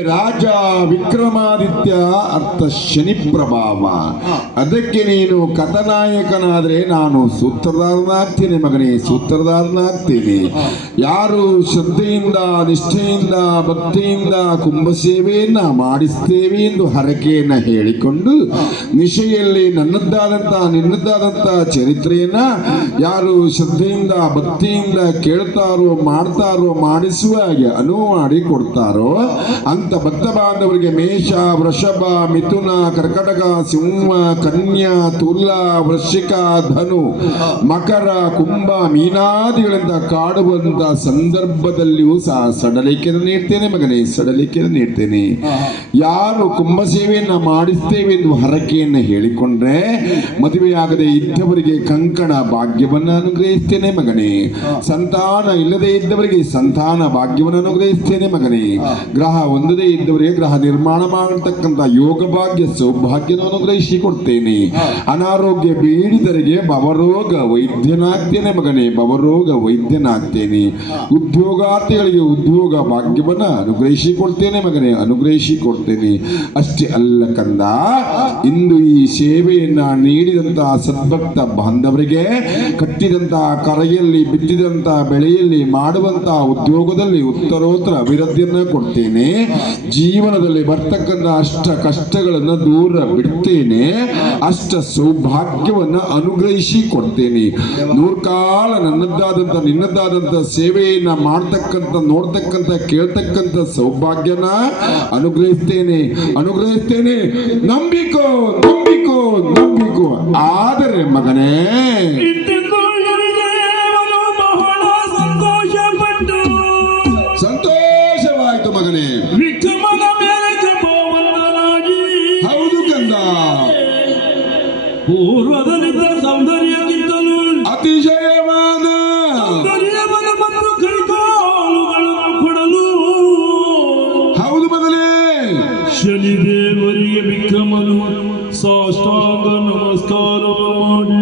ರಾಜ ವಿಕ್ರಮಾದಿತ್ಯ ಅರ್ಥ ಶನಿ ಪ್ರಭಾವ. ಅದಕ್ಕೆ ನೀನು ಕಥನಾಯಕನಾದ್ರೆ ನಾನು ಸೂತ್ರಧಾರನಾಗ್ತೇನೆ ಮಗನೇ ಸೂತ್ರಧಾರನಾಗ್ತೇನೆ. ಯಾರು ಶ್ರದ್ಧೆಯಿಂದ ನಿಷ್ಠೆಯಿಂದ ಭಕ್ತಿಯಿಂದ ಕುಂಭ ಸೇವೆಯನ್ನ ಮಾಡಿಸ್ತೇವೆ ಎಂದು ಹರಕೆಯನ್ನ ಹೇಳಿಕೊಂಡು ನಿಶೆಯಲ್ಲಿ ನನ್ನದ್ದಾದಂತ ನಿನ್ನದ್ದಾದಂತ ಚರಿತ್ರೆಯನ್ನ ಯಾರು ಶ್ರದ್ಧೆಯಿಂದ ಭಕ್ತಿಯಿಂದ ಕೇಳ್ತಾರೋ ಮಾಡ್ತಾರೋ ಮಾಡಿಸುವ ಹಾಗೆ ಅನುವು ಮಾಡಿ ಕೊಡ್ತಾರೋ ಅಂತ ಭಕ್ತ ಬಾಂಧವರಿಗೆ ಮೇಷ, ವೃಷಭ, ಮಿಥುನ, ಕರ್ಕಟಕ, ಸಿಂಹ, ಕನ್ಯಾ, ತುಲ, ವೃಶ್ಚಿಕ, ಧನು, ಮಕರ, ಕುಂಭ, ಮೀನಾದಿಗಳಿಂದ ಕಾಡುವಂತ ಸಂದರ್ಭದಲ್ಲಿಯೂ ಸಹ ಸಡಲಿಕೆಯನ್ನು ನೀಡ್ತೇನೆ ಮಗನೇ, ಸಡಲಿಕೆಯನ್ನು ನೀಡ್ತೇನೆ. ಯಾರು ಕುಂಭ ಸೇವೆಯನ್ನ ಮಾಡಿಸ್ತೇವೆ ಎಂದು ಹರಕೆಯನ್ನು ಹೇಳಿಕೊಂಡ್ರೆ ಮದುವೆಯಾಗದೆ ಇದ್ದವರಿಗೆ ಕಂಕಣ ಭಾಗ್ಯವನ್ನ ಅನುಗ್ರಹಿಸ್ತೇನೆ ಮಗನೇ. ಸಂತಾನ ಇಲ್ಲದೆ ಇದ್ದವರಿಗೆ ಸಂತಾನ ಭಾಗ್ಯವನ್ನು ಅನುಗ್ರಹಿಸ್ತೇನೆ ಮಗನೇ. ಗ್ರಹ ಒಂದದೇ ಇದ್ದವರಿಗೆ ಗ್ರಹ ನಿರ್ಮಾಣ ಮಾಡತಕ್ಕಂತ ಯೋಗ ಭಾಗ್ಯ ಸೌಭಾಗ್ಯವನ್ನು ಅನುಗ್ರಹಿಸಿ ಕೊಡ್ತೇನೆ ಅನಾರೋಗ್ಯ ಬೀಡಿದರಿಗೆ ಭವರೋಗ ವೈದ್ಯನಾಗ್ತೇನೆ ಮಗನೇ ಭವರೋಗ ವೈದ್ಯನಾಗ್ತೇನೆ. ಉದ್ಯೋಗಾರ್ಥಿಗಳಿಗೆ ಉದ್ಯೋಗ ಭಾಗ್ಯವನ್ನ ಅನುಗ್ರಹಿಸಿ ಕೊಡ್ತೇನೆ ಮಗನೇ ಅನುಗ್ರಹಿಸಿ ಕೊಡ್ತೇನೆ ಅಷ್ಟೇ ಅಲ್ಲ ಕಂದ ಇಂದು ಈ ಸೇವೆಯನ್ನ ನೀಡಿದಂತಹ ಸದ್ಭಕ್ತ ಬಾಂಧವರಿಗೆ ಕಟ್ಟಿದಂತಹ ಕರೆಯಲ್ಲಿ ಬಿತ್ತಿದಂತಹ ಬೆಳೆಯಲ್ಲಿ ಮಾಡುವಂತಹ ಉದ್ಯೋಗದಲ್ಲಿ ಉತ್ತರೋತ್ತರ ಅಭಿವೃದ್ಧಿಯನ್ನ ಕೊಡ್ತೇನೆ. ಜೀವನದಲ್ಲಿ ಬರ್ತಕ್ಕಂಥ ಅಷ್ಟ ಕಷ್ಟಗಳನ್ನ ದೂರ ಬಿಡ್ತೇನೆ, ಅಷ್ಟ ಸೌಭಾಗ್ಯವನ್ನ ಅನುಗ್ರಹಿಸಿ ಕೊಡ್ತೇನೆ. ನೂರ್ಕಾಲ ನನ್ನದ್ದಾದಂತ, ನಿನ್ನದ್ದಾದಂತ ಸೇವೆಯನ್ನ ಮಾಡ್ತಕ್ಕಂಥ, ನೋಡ್ತಕ್ಕಂಥ, ಕೇಳ್ತಕ್ಕಂಥ ಸೌಭಾಗ್ಯನ ಅನುಗ್ರಹಿಸ್ತೇನೆ ಅನುಗ್ರಹಿಸ್ತೇನೆ. ನಂಬಿಕೋ ನಂಬಿಕೋ ನಂಬಿಕೋ. ಆದರೆ ಮಗನೇ संतनित सौंदर्य कीर्तनुल अतिशय मान ಸೌಂದರ್ಯ ಕೊಡಲು ಹೌದು ಬದಲೇ ಶನಿದೇವರಿಗೆ ವಿಕ್ರಮನು ಸಾಷ್ಟಾಂಗ ನಮಸ್ಕಾರ ಮಾಡಿ